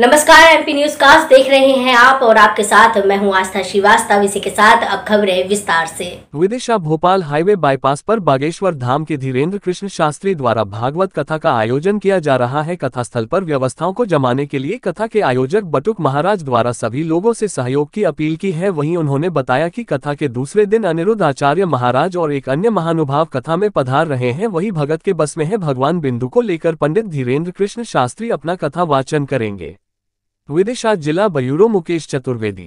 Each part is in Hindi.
नमस्कार, एमपी न्यूज कास्ट देख रहे हैं आप और आपके साथ मैं हूं आस्था श्रीवास्तव। इसी के साथ अब खबरें विस्तार से। विदिशा भोपाल हाईवे बाईपास पर बागेश्वर धाम के धीरेन्द्र कृष्ण शास्त्री द्वारा भागवत कथा का आयोजन किया जा रहा है। कथा स्थल पर व्यवस्थाओं को जमाने के लिए कथा के आयोजक बटुक महाराज द्वारा सभी लोगों से सहयोग की अपील की है। वहीं उन्होंने बताया कि कथा के दूसरे दिन अनिरुद्ध आचार्य महाराज और एक अन्य महानुभाव कथा में पधार रहे हैं। वही भगत के बस में है भगवान बिंदु को लेकर पंडित धीरेन्द्र कृष्ण शास्त्री अपना कथा वाचन करेंगे। विदिशा जिला ब्यूरो मुकेश चतुर्वेदी।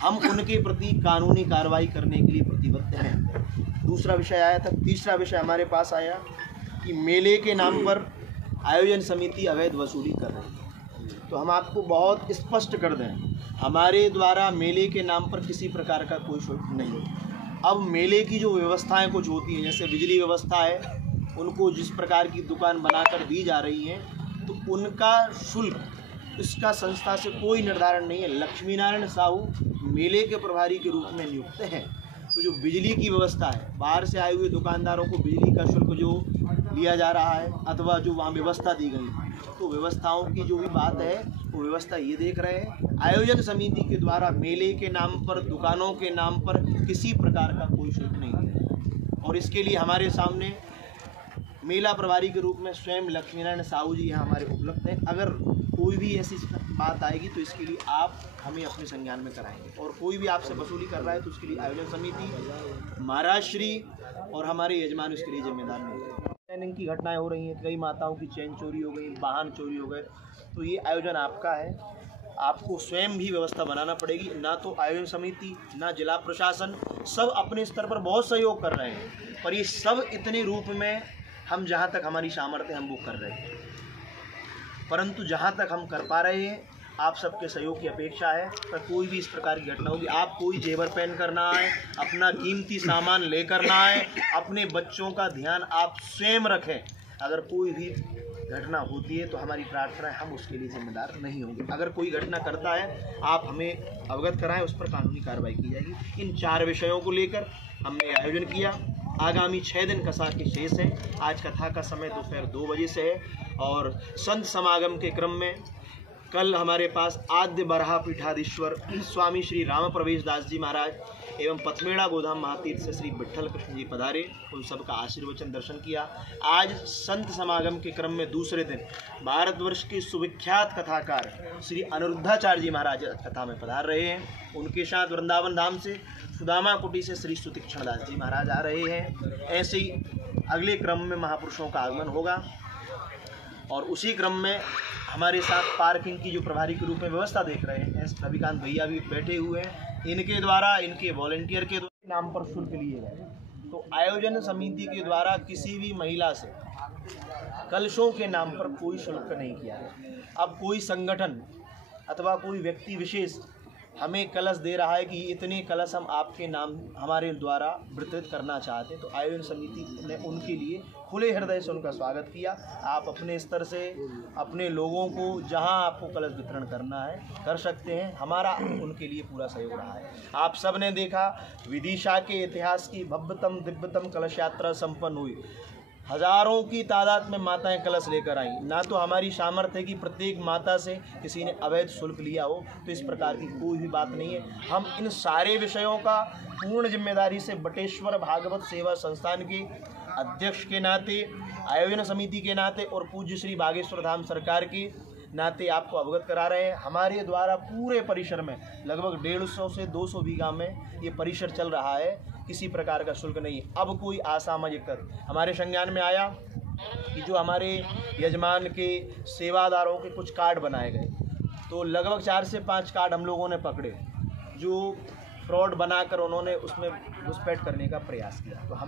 हम उनके प्रति कानूनी कार्रवाई करने के लिए प्रतिबद्ध हैं। दूसरा विषय आया था। तीसरा विषय हमारे पास आया कि मेले के नाम पर आयोजन समिति अवैध वसूली कर रही है। तो हम आपको बहुत स्पष्ट कर दें, हमारे द्वारा मेले के नाम पर किसी प्रकार का कोई शुल्क नहीं। अब मेले की जो व्यवस्थाएं कुछ होती हैं, जैसे बिजली व्यवस्था है, उनको जिस प्रकार की दुकान बनाकर दी जा रही है, तो उनका शुल्क इसका संस्था से कोई निर्धारण नहीं है। लक्ष्मी नारायण साहू मेले के प्रभारी के रूप में नियुक्त हैं। तो जो बिजली की व्यवस्था है, बाहर से आए हुए दुकानदारों को बिजली का शुल्क जो लिया जा रहा है अथवा जो वहाँ व्यवस्था दी गई, तो व्यवस्थाओं की जो भी बात है वो व्यवस्था ये देख रहे हैं, आयोजन समिति के द्वारा मेले के नाम पर, दुकानों के नाम पर किसी प्रकार का कोई शुल्क नहीं है। और इसके लिए हमारे सामने मेला प्रभारी के रूप में स्वयं लक्ष्मी नारायण साहू जी यहाँ हमारे उपलब्ध हैं। अगर कोई भी ऐसी बात आएगी तो इसके लिए आप हमें अपने संज्ञान में कराएंगे। और कोई भी आपसे वसूली कर रहा है तो उसके लिए आयोजन समिति, महाराज श्री और हमारे यजमान इसके लिए जिम्मेदार नहीं है। चैनिंग की घटनाएं हो रही हैं, कई माताओं की चैन चोरी हो गई, वाहन चोरी हो गए, तो ये आयोजन आपका है। आपको स्वयं भी व्यवस्था बनाना पड़ेगी। ना तो आयोजन समिति, ना जिला प्रशासन, सब अपने स्तर पर बहुत सहयोग कर रहे हैं, पर ये सब इतने रूप में हम जहाँ तक हमारी सामर्थ्य हम वो कर रहे हैं। परंतु जहाँ तक हम कर पा रहे हैं, आप सबके सहयोग की अपेक्षा है। पर कोई भी इस प्रकार की घटना होगी, आप कोई जेवर पहन कर ना आए, अपना कीमती सामान लेकर ना आए, अपने बच्चों का ध्यान आप स्वयं रखें। अगर कोई भी घटना होती है तो हमारी प्रार्थना है, हम उसके लिए जिम्मेदार नहीं होंगे। अगर कोई घटना करता है, आप हमें अवगत कराएं, उस पर कानूनी कार्रवाई की जाएगी। इन 4 विषयों को लेकर हमने आयोजन किया। आगामी 6 दिन कथा के शेष हैं। आज कथा का समय दोपहर 2 बजे से है और संत समागम के क्रम में कल हमारे पास आद्य बराह पीठाधीश्वर स्वामी श्री राम प्रवेश दास जी महाराज एवं पथमेड़ा गोधाम महातीर्थ से श्री विठल कृष्ण जी पधारे। उन सबका आशीर्वचन दर्शन किया। आज संत समागम के क्रम में दूसरे दिन भारतवर्ष के सुविख्यात कथाकार श्री अनिरुद्धाचार्य जी महाराज कथा में पधार रहे हैं। उनके साथ वृंदावन धाम से सुदामा कुटी से श्री सुतीक्षण दास जी महाराज आ रहे हैं। ऐसे ही अगले क्रम में महापुरुषों का आगमन होगा। और उसी क्रम में हमारे साथ पार्किंग की जो प्रभारी के रूप में व्यवस्था देख रहे हैं एस रविकांत भैया भी बैठे हुए हैं। इनके द्वारा, इनके वॉलंटियर के नाम पर शुल्क लिए गए। तो आयोजन समिति के द्वारा किसी भी महिला से कलशों के नाम पर कोई शुल्क नहीं किया है। अब कोई संगठन अथवा कोई व्यक्ति विशेष हमें कलश दे रहा है कि इतने कलश हम आपके नाम हमारे द्वारा वितरित करना चाहते हैं, तो आयोजन समिति ने उनके लिए खुले हृदय से उनका स्वागत किया। आप अपने स्तर से अपने लोगों को जहां आपको कलश वितरण करना है कर सकते हैं। हमारा उनके लिए पूरा सहयोग रहा है। आप सब ने देखा, विदिशा के इतिहास की भव्यतम दिव्यतम कलश यात्रा संपन्न हुई। हजारों की तादाद में माताएं कलश लेकर आई। ना तो हमारी सामर्थ्य है कि प्रत्येक माता से किसी ने अवैध शुल्क लिया हो, तो इस प्रकार की कोई भी बात नहीं है। हम इन सारे विषयों का पूर्ण जिम्मेदारी से बटेश्वर भागवत सेवा संस्थान के अध्यक्ष के नाते, आयोजन समिति के नाते और पूज्य श्री बागेश्वर धाम सरकार के नाते आपको अवगत करा रहे हैं। हमारे द्वारा पूरे परिसर में लगभग 150 से 200 बीघा में ये परिसर चल रहा है। किसी प्रकार का शुल्क नहीं। अब कोई असामाजिक तत्व हमारे संज्ञान में आया कि जो हमारे यजमान के सेवादारों के कुछ कार्ड बनाए गए, तो लगभग 4 से 5 कार्ड हम लोगों ने पकड़े जो फ्रॉड बनाकर उन्होंने उसमें घुसपैठ करने का प्रयास किया। तो हम